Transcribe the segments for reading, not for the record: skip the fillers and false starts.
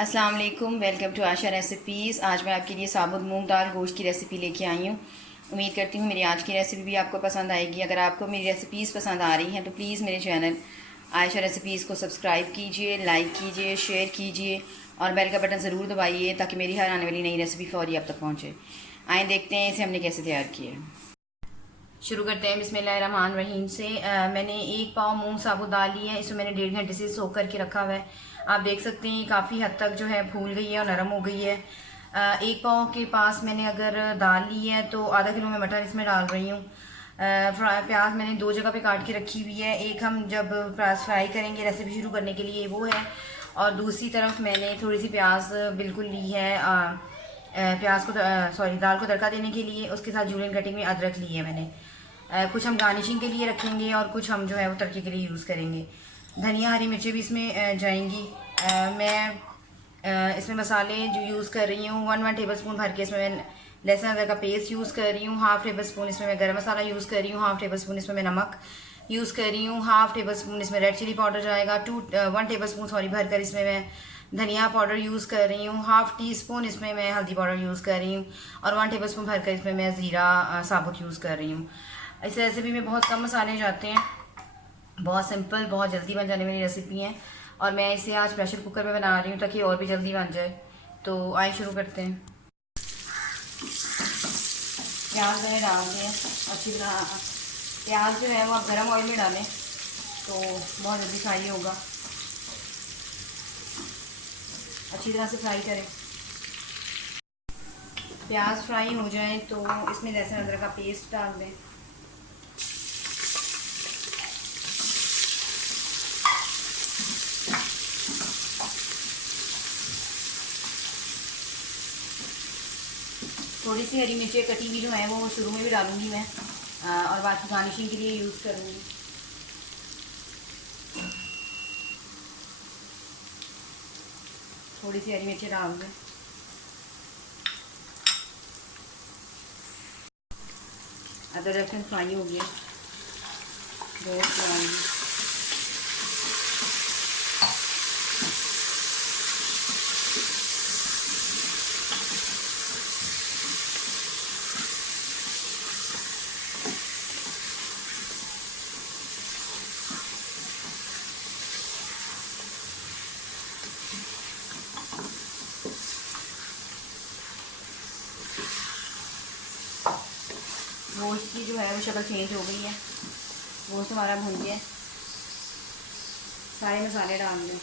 अस्सलाम वालेकुम, welcome to Asha recipes. आज मैं आपके लिए साबुत मूंग दाल गोश्त की रेसिपी लेके आई हूँ। उम्मीद करती हूँ मेरी आज की रेसिपी भी आपको पसंद आएगी। अगर आपको मेरी रेसिपीज़ पसंद आ रही हैं तो प्लीज़ मेरे चैनल आयशा रेसिपीज़ को सब्सक्राइब कीजिए, लाइक कीजिए, शेयर कीजिए और बेल का बटन ज़रूर दबाइए ताकि मेरी हर आने वाली नई रेसिपी फौरी आप तक पहुँचे। आए देखते हैं इसे हमने कैसे तैयार किया है। शुरू करते हैं बिस्मिल्लाहिर्रहमानिर्रहीम से। मैंने 1 पाव मूंग साबुत दाल ली है। इसमें मैंने 1.5 घंटे से सोख करके रखा हुआ है। आप देख सकते हैं काफ़ी हद तक जो है फूल गई है और नरम हो गई है। 1 पाव के पास मैंने अगर दाल ली है तो आधा किलो में मटर इसमें डाल रही हूँ। प्याज मैंने 2 जगह पे काट के रखी हुई है। एक हम जब प्याज फ्राई करेंगे रेसिपी शुरू करने के लिए वो है, और दूसरी तरफ मैंने थोड़ी सी प्याज बिल्कुल ली है प्याज को दाल को तड़का देने के लिए। उसके साथ जूलियन कटिंग में अदरक ली है मैंने। कुछ हम गार्निशिंग के लिए रखेंगे और कुछ हम जो है वो तड़के के लिए यूज़ करेंगे। धनिया हरी मिर्चें भी इसमें जाएंगी। मैं इसमें मसाले जो यूज़ कर रही हूँ 1 टेबल स्पून भर के इसमें मैं लहसुन अदरक का पेस्ट यूज़ कर रही हूँ। 1/2 टेबल स्पून इसमें मैं गरम मसाला यूज़ कर रही हूँ। 1/2 टेबल स्पून इसमें मैं नमक यूज़ कर रही हूँ। 1/2 टेबल स्पून इसमें रेड चिली पाउडर जाएगा। 1 टेबल स्पून भर कर इसमें मैं धनिया पाउडर यूज़ कर रही हूँ। 1/2 टीस्पून इसमें मैं हल्दी पाउडर यूज़ कर रही हूँ और 1 टेबल स्पून भर कर इसमें मैं ज़ीरा साबुत यूज़ कर रही हूँ। इस रेसिपी में बहुत कम मसाले जाते हैं, बहुत सिंपल, बहुत जल्दी बन जाने वाली रेसिपी है और मैं इसे आज प्रेशर कुकर में बना रही हूँ ताकि और भी जल्दी बन जाए। तो आइए शुरू करते हैं। प्याज मैंने डाल दिए अच्छी तरह। प्याज जो है वो आप गर्म ऑयल में डालें तो बहुत जल्दी फ्राई होगा। अच्छी तरह से फ्राई करें। प्याज फ्राई हो जाए तो इसमें लहसुन अदरक का पेस्ट डाल दें। थोड़ी सी हरी मिर्चें कटी हुई जो है वो शुरू में भी डालूंगी मैं, और बाकी गार्निशिंग के लिए यूज़ करूँगी। थोड़ी सी हरी मिर्चें डाल दें। अदरक लहसुन फ्राई हो गया, रोस्ट लगाऊंगी। गोश्त की जो है वो शक्ल चेंज हो गई है। गोश्त हमारा भुन गया। सारे मसाले डाल दें।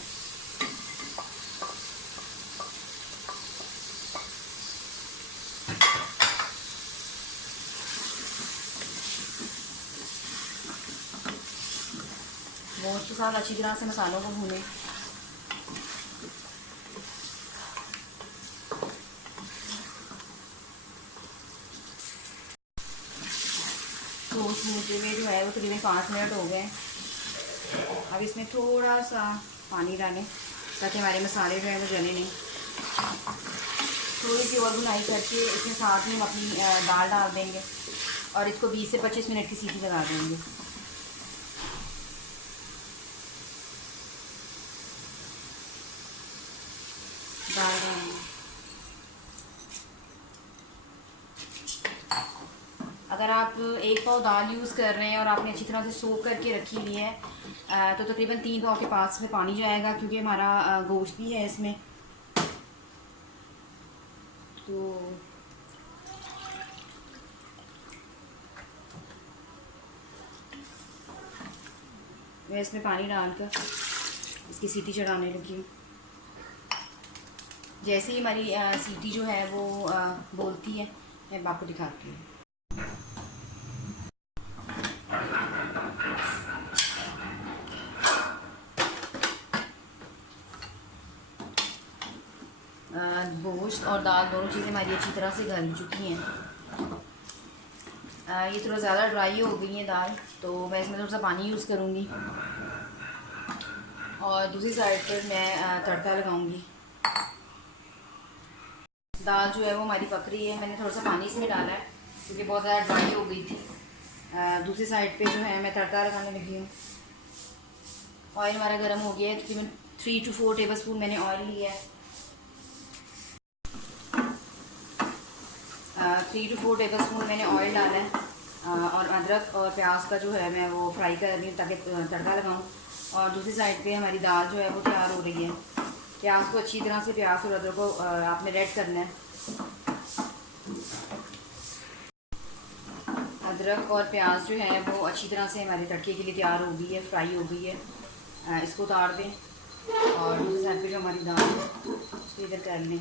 गोश्त के साथ अच्छी तरह से मसालों को भूनें। गोश्त भूनते हुए जो है वो तकरीबन 5 मिनट हो गए। अब इसमें थोड़ा सा पानी डालें ताकि हमारे मसाले जो है वो जले नहीं। थोड़ी सी और भुनाई करके इसमें साथ में हम अपनी दाल डाल देंगे और इसको 20 से 25 मिनट की सीटी लगा देंगे। दाल डालेंगे। अगर आप 1 पाव दाल यूज़ कर रहे हैं और आपने अच्छी तरह से सोख करके रखी हुई है तो तकरीबन 3 पाव के पास में पानी जाएगा क्योंकि हमारा गोश्त भी है इसमें। तो मैं इसमें पानी डालकर इसकी सीटी चढ़ाने लगी हूँ। जैसे ही हमारी सीटी जो है वो बोलती है मैं आपको दिखाती हूँ। गोश्त और दाल दोनों चीज़ें हमारी अच्छी तरह से गल चुकी हैं। ये थोड़ा ज़्यादा ड्राई हो गई है दाल, तो मैं इसमें थोड़ा सा पानी यूज़ करूँगी और दूसरी साइड पर मैं तड़का लगाऊंगी। दाल जो है वो हमारी पक रही है। मैंने थोड़ा सा पानी इसमें डाला है क्योंकि बहुत ज़्यादा ड्राई हो गई थी। दूसरी साइड पे जो है मैं तड़का लगाने लगी हूँ। ऑयल हमारा गर्म हो गया है, तकरीबन 3 to 4 टेबल स्पून मैंने ऑयल लिया है। 3 to 4 टेबल स्पून मैंने ऑयल डाला है। और अदरक और प्याज का जो है मैं वो फ्राई कर रही हूँ ताकि तड़का लगाऊँ। और दूसरी साइड पे हमारी दाल जो है वो तैयार हो रही है। प्याज को अच्छी तरह से, प्याज और अदरक को आपने रेड करना है। अदरक और प्याज जो है वो अच्छी तरह से हमारे तड़के के लिए तैयार हो गई है, फ्राई हो गई है। इसको उतार दें और दूसरी साइड पे जो हमारी दाल है उसको इधर कर लें।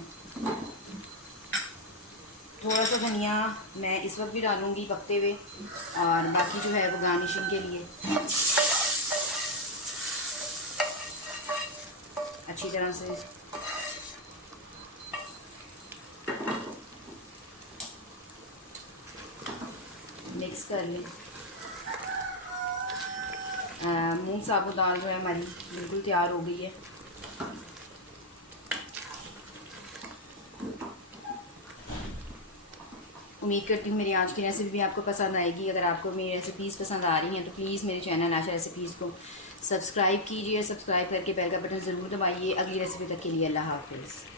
थोड़ा सा धनिया मैं इस वक्त भी डालूँगी पकते हुए, और बाकी जो है वो गार्निशिंग के लिए अच्छी तरह से मिक्स कर लें। मूंग साबुत दाल जो है हमारी बिल्कुल तैयार हो गई है। उम्मीद करती हूँ मेरी आज की रेसिपी भी आपको पसंद आएगी। अगर आपको मेरी रेसिपीज़ पसंद आ रही हैं तो प्लीज़ मेरे चैनल आशा रेसिपीज़ को सब्सक्राइब कीजिए। सब्सक्राइब करके बेल का बटन ज़रूर दबाइए। अगली रेसिपी तक के लिए अल्लाह हाफ़िज़।